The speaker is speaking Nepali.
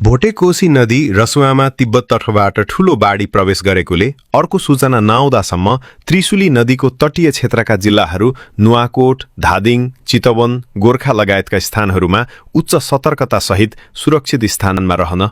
भोटेकोशी नदी रसुवामा तिब्बत तर्फबाट ठूलो बाढी प्रवेश गरेकोले अर्को सूचना नआउँदासम्म त्रिशुली नदीको तटीय क्षेत्रका जिल्लाहरू नुवाकोट, धादिङ, चितवन, गोर्खा लगायतका स्थानहरूमा उच्च सतर्कतासहित सुरक्षित स्थानमा रहन